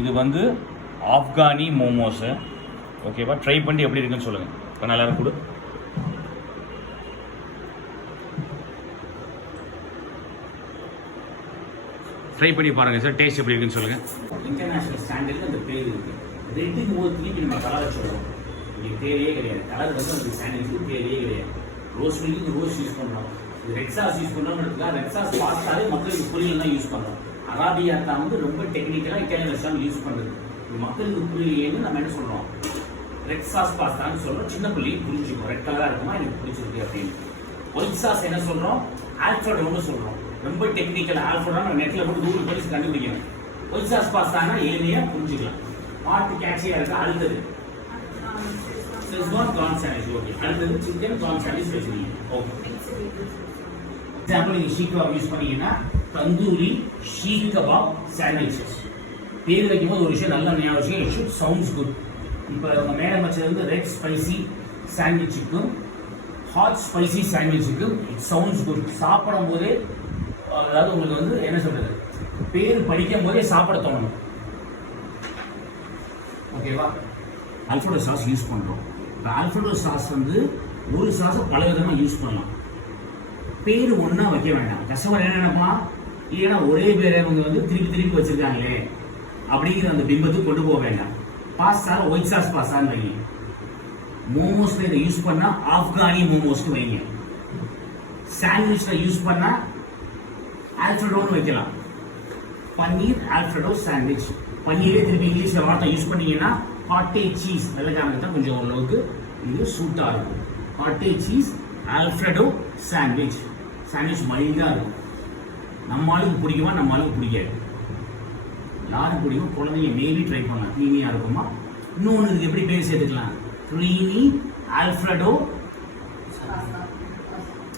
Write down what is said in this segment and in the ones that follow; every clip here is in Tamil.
இது வந்து ஆப்கானி மோமோஸு. ஓகேவா, ட்ரை பண்ணி எப்படி இருக்குன்னு சொல்லுங்கள். இப்போ நல்லா கொடு. ட்ரை பண்ணி பாருங்கள் சார், டேஸ்ட் எப்படி இருக்குன்னு சொல்லுங்கள். இன்டர்நேஷனல் ஸ்டாண்டர்டில் அந்த பேர் இருக்குது. ரெட்டுக்கு போது திருப்பி நம்ம கலரை சொல்லுவோம். இங்கே பேரே கிடையாது. கலர் வந்து அந்த ஸ்டாண்டர்டுக்கு பேரே கிடையாது. ரோஸ் மில்க்கு ரோஸ் யூஸ் பண்ணுறோம். ரெட் சாஸ் யூஸ் பண்ணுறோம்ன்றதுக்காக ரெட் சாஸ் பார்த்தாலே மக்களுக்கு புரியல தான் யூஸ் பண்ணுறோம். அராபியாத்தா வந்து ரொம்ப டெக்னிக்கலாக இட்டாலியன் ரெஸ்டாரண்ட் யூஸ் பண்ணுறது. மக்களுக்கு புரியலையேன்னு நம்ம என்ன சொல்கிறோம், ரெட் சாஸ் பாஸ்தான்னு சொல்கிறோம். சின்ன பிள்ளையும் புரிஞ்சுக்கணும், ரெட் கலராக இருக்குமா எனக்கு பிடிச்சிருக்கு அப்படின்னு. ஒயிட் சாஸ் என்ன சொல்கிறோம், ஆல்ஃப்ரெடோன்னு சொல்கிறோம். ரொம்ப டெக்னிக்கல் ஆல்ஃப்ரெடோ நம்ம நெட்டில் போட்டு கூகுள் பண்ணி கண்டுபிடிக்கணும். ஒயிட் சாஸ் பாஸ்தானா எளிமையாக புரிஞ்சுக்கலாம். பாட்டு கேட்சியாக இருக்குது. அடுத்தது செஸ்வான் கார்ன் சாண்ட்விச். ஓகே, அடுத்தது சிக்கன் கார்ன் சாண்ட்விச் வச்சுருக்கீங்க. ஓகே, எக்ஸாம்பிள் நீங்கள் ஷீக் கபாப் யூஸ் பண்ணீங்கன்னா தந்தூரி ஷீக் கபாப் சாண்ட்விச்சஸ். பேர் வைக்கும்போது ஒரு விஷயம் நல்லா ஞாபகம் வச்சுக்கோங்க. It should sounds good. இப்போ உங்கள் மேடம் வச்சது வந்து ரெட் ஸ்பைசி சாண்ட்விச்சுக்கும் ஹாட் ஸ்பைசி சாண்ட்விச்சுக்கும் இட் சவுண்ட்ஸ் குட். சாப்பிடும் போதே அதாவது உங்களுக்கு வந்து என்ன சொல்றது, பேர் படிக்கும் போதே சாப்பிட தோணும். ஓகேவா, ஆல்ஃப்ரெடோ சாஸ் யூஸ் பண்ணுறோம். இப்போ ஆல்ஃப்ரெடோ சாஸ் வந்து ஒரு சாஸை பல விதமாக யூஸ் பண்ணலாம். பேர் ஒன்றா வைக்க வேண்டாம். கஸ்டமர் என்ன நினைப்பான், ஏன்னா ஒரே பேரை அவங்க வந்து திருப்பி திருப்பி வச்சிருக்காங்களே அப்படிங்கிற அந்த பிம்பத்துக்கு கொண்டு போக வேண்டாம். பாஸ்தா ஒயிட் சாஸ் பாஸ்தான்னு வைங்க. மோமோஸ்ல இதை யூஸ் பண்ணா ஆப்கானி மோமோஸ்க்கு வைங்க. சாண்ட்விச்ல யூஸ் பண்ணா ஆல்ஃப்ரெடோன்னு வைக்கலாம். பன்னீர் ஆல்ஃப்ரெடோ சாண்ட்விச். பன்னீரே திருப்பி இங்கிலீஷ்ல வார்த்தை யூஸ் பண்ணீங்கன்னா காட்டேஜ் சீஸ் வெள்ளைக்காரங்க கொஞ்சம் ஓரளவுக்கு இது சூட்டாக இருக்கும். Cottage cheese Alfredo sandwich. Sandwich மைல்டாக இருக்கும். நம்ம ஆளுக்கு பிடிக்குமா, நம்ம ஆளுக்கு பிடிக்காது. யாருக்கு பிடிக்கும், குழந்தைங்க மேபி ட்ரை பண்ணலாம். க்ரீமியாக இருக்குமா. இன்னொன்று இதுக்கு எப்படி பேர் சேர்த்துக்கலாம், க்ரீமி ஆல்ஃப்ரெடோ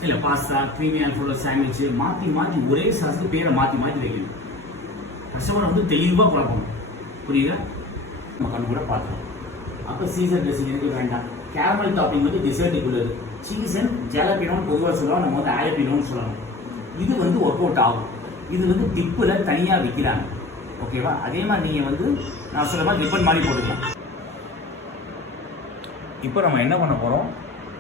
இல்லை பாஸ்தா, க்ரீமி ஆல்ஃப்ரெடோ சாண்ட்விச். மாற்றி மாற்றி ஒரே சாஸுக்கு பேரை மாற்றி மாற்றி வைக்கணும். கஸ்டமரை வந்து தெளிவாக பார்க்கணும். புரியுதா, நம்ம கண்ணு கூட பார்த்துக்கலாம். அப்போ சீசன் ட்ரெஸ்ஸிங் எனக்கு வேண்டாம். கேரமல் டாப்பிங் வந்து டிசர்ட்டுக்கு உள்ளது. சீசன் ஜலப்பினோன்னு பொதுவாக சொல்லுவோம், நம்ம வந்து ஆலப்பினோன்னு சொல்லணும். இது வந்து ஒர்க் அவுட் ஆகும். இது வந்து டிப்பில் தனியாக விற்கிறாங்க. ஓகேவா, அதே மாதிரி நீங்கள் வந்து நான் சொல்ல மாதிரி ரிப்பன் மாதிரி போட்டுக்கலாம். இப்போ நம்ம என்ன பண்ண போகிறோம்,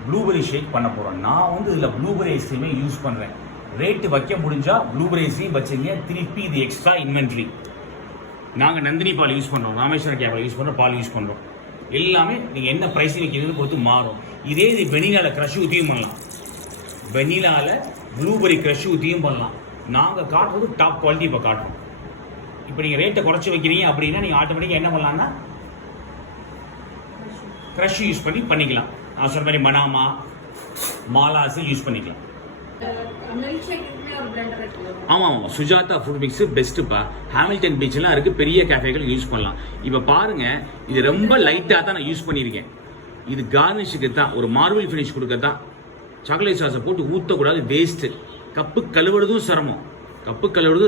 ப்ளூபெரி ஷேக் பண்ண போகிறோம். நான் வந்து இதில் ப்ளூபெரி ஐஸ்கிரீமே யூஸ் பண்ணுறேன். ரேட்டு வைக்க முடிஞ்சால் ப்ளூபெரி ஐஸ்கிரீம் வச்சுங்க. திருப்பி இது எக்ஸ்ட்ரா இன்வென்ட்ரி. நாங்கள் நந்தினி பால் யூஸ் பண்ணுறோம், ராமேஸ்வரம் கேபில் யூஸ் பண்ணுறோம், பால் யூஸ் பண்ணுறோம். எல்லாமே நீங்கள் என்ன ப்ரைஸிங் வைக்கிறதுன்னு பொறுத்து மாறும். இதே இது வெனிலாவில் க்ரஷ் ஊற்றியும் பண்ணலாம். வெனிலாவில் ப்ளூபெரி க்ரஷ் ஊற்றியும் பண்ணலாம். நாங்கள் காட்டுறது டாப் குவாலிட்டி இப்போ காட்டுறோம். இப்போ நீங்கள் ரேட்டை குறைச்சி வைக்கிறீங்க அப்படின்னா நீங்கள் ஆட்டோமேட்டிக்காக என்ன பண்ணலாம்னா க்ரஷ் யூஸ் பண்ணி பண்ணிக்கலாம். நான் சொன்ன மாதிரி மனாமா மாலாஸு யூஸ் பண்ணிக்கலாம். ஆமாம் ஆமாம், சுஜாதா ஃபுட் மிக்ஸு பெஸ்ட்டுப்பா. ஹாமில்டன் பீச்லாம் இருக்குது, பெரிய கேஃபேகள் யூஸ் பண்ணலாம். இப்போ பாருங்கள், இது ரொம்ப லைட்டாக தான் நான் யூஸ் பண்ணியிருக்கேன். இது கார்னிஷுக்கு தான், ஒரு மார்பிள் ஃபினிஷ் கொடுக்க தான். சாக்லேட் சாஸை போட்டு ஊற்றக்கூடாது, வேஸ்ட்டு. கப்பு கழுவுறதும்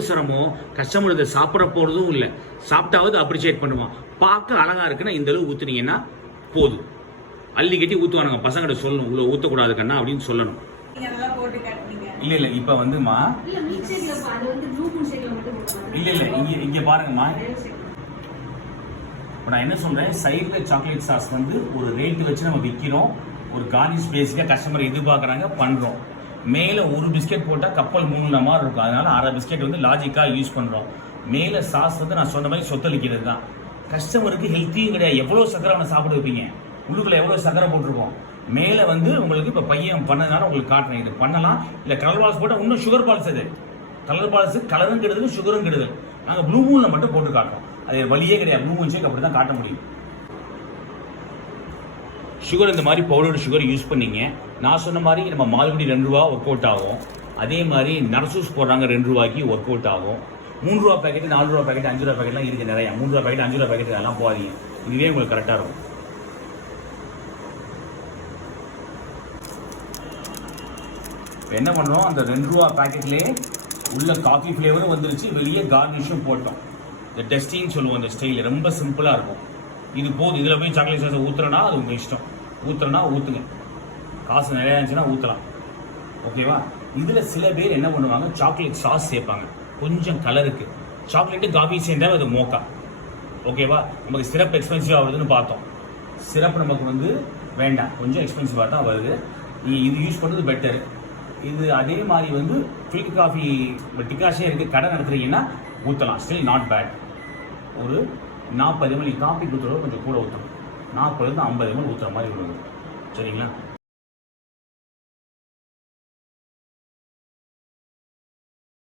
சிரமம், கஸ்டமர் இதை சாப்பிட போகிறதும் இல்லை. சாப்பிட்டாவது அப்ரிஷியேட் பண்ணுவான். பார்க்க அழகாக இருக்குன்னா இந்த அளவு ஊற்றுனீங்கன்னா போதும். அள்ளி கட்டி ஊற்றுவானுங்க. பசங்கிட்ட சொல்லணும், இவ்வளோ ஊற்றக்கூடாது கண்ணா அப்படின்னு சொல்லணும். இல்லை இப்போ வந்துமா இல்லை இங்கே பாருங்கம்மா. இப்போ நான் என்ன சொல்கிறேன், சைடில் சாக்லேட் சாஸ் வந்து ஒரு ரேட்டு வச்சு நம்ம விற்கிறோம். ஒரு கார்னிஷ் பேஸிக்காக கஸ்டமர் எதிர்பார்க்குறாங்க, பண்ணுறோம். மேலே ஒரு பிஸ்கெட் போட்டால் கப்பல் 3 மாதிரி இருக்கும். அதனால் 6 பிஸ்கெட் வந்து லாஜிக்காக யூஸ் பண்ணுறோம். மேலே சாஸ் வந்து நான் சொன்ன மாதிரி சொத்தளிக்கிறது தான். கஸ்டமருக்கு ஹெல்த்தியும் கிடையாது. எவ்வளோ சக்கரை அவனை சாப்பிட வைப்பீங்க, உள்ளுக்குள்ளே எவ்வளோ சக்கரை போட்டிருக்கோம். மேலே வந்து உங்களுக்கு இப்போ பையன் பண்ணதுனால உங்களுக்கு காட்டுறேன். இது பண்ணலாம். இல்லை கலர் பால்ஸ் போட்டால் இன்னும் சுகர் பால்ஸ். அது கலர் பால்ஸ் கலரும் கெடுதல், சுகரும் கெடுதல். நாங்கள் ப்ளூ மூனில் மட்டும் போட்டு காட்டுறோம். அது வழியே கிடையாது. ப்ளூ மூன் ஷேக் அப்படி தான் காட்ட முடியும். சுகர் இந்த மாதிரி பவுடர் சுகர் யூஸ் பண்ணிங்க. நான் சொன்ன மாதிரி நம்ம மால்குடி 2 ரூபா ஒர்க் அவுட் ஆகும். அதே மாதிரி நர்சூஸ் போடுறாங்க 2 ரூபாய்க்கு ஒர்க் அவுட் ஆகும். 3 ரூபா பேக்கெட், 4 ரூபா பேக்கெட், 5 ரூபா பேக்கெட்லாம் இருக்குது நிறையா. 3 ரூபா பேக்கெட், 5 ரூபா பேக்கெட் அதெல்லாம் போகாதீங்க. இதுவே உங்களுக்கு கரெக்டாக இருக்கும். என்ன பண்ணுறோம், அந்த 2 ரூபா பேக்கெட்லேயே உள்ள காஃபி ஃப்ளேவரும் வந்துருச்சு, வெளியே கார்னிஷும் போட்டோம். இந்த டெஸ்டின்னு சொல்லுவோம். இந்த ஸ்டைல் ரொம்ப சிம்பிளாக இருக்கும். இது போதும். இதில் போய் சாக்லேட் சாஸை ஊற்றுறனா அது உங்கள் இஷ்டம். ஊற்றுறனா ஊற்றுங்க, காசு நிறையா இருந்துச்சுன்னா ஊற்றலாம். ஓகேவா. இதில் சில பேர் என்ன பண்ணுவாங்க, சாக்லேட் சாஸ் சேர்ப்பாங்க கொஞ்சம் கலருக்கு. சாக்லேட்டு காஃபி சேர்ந்தால் அது மோக்கா. ஓகேவா? நமக்கு சிரப் எக்ஸ்பென்சிவ் ஆகுதுன்னு பார்த்தோம். சிரப் நமக்கு வந்து வேண்டாம், கொஞ்சம் எக்ஸ்பென்சிவாக தான் வருது. இது யூஸ் பண்ணுறது பெட்டர். இது அதே மாதிரி வந்து ஃபில்டர் காஃபி டிகாஷன் இருக்குது கடை நடத்துறீங்கன்னா ஊற்றலாம், ஸ்டில் நாட் பேட். ஒரு 40 ml காஃபி ஊற்றுறதோ கொஞ்சம் கூட ஊற்றணும், 40 to 50 ml ஊற்றுற மாதிரி வருது. சரிங்களா?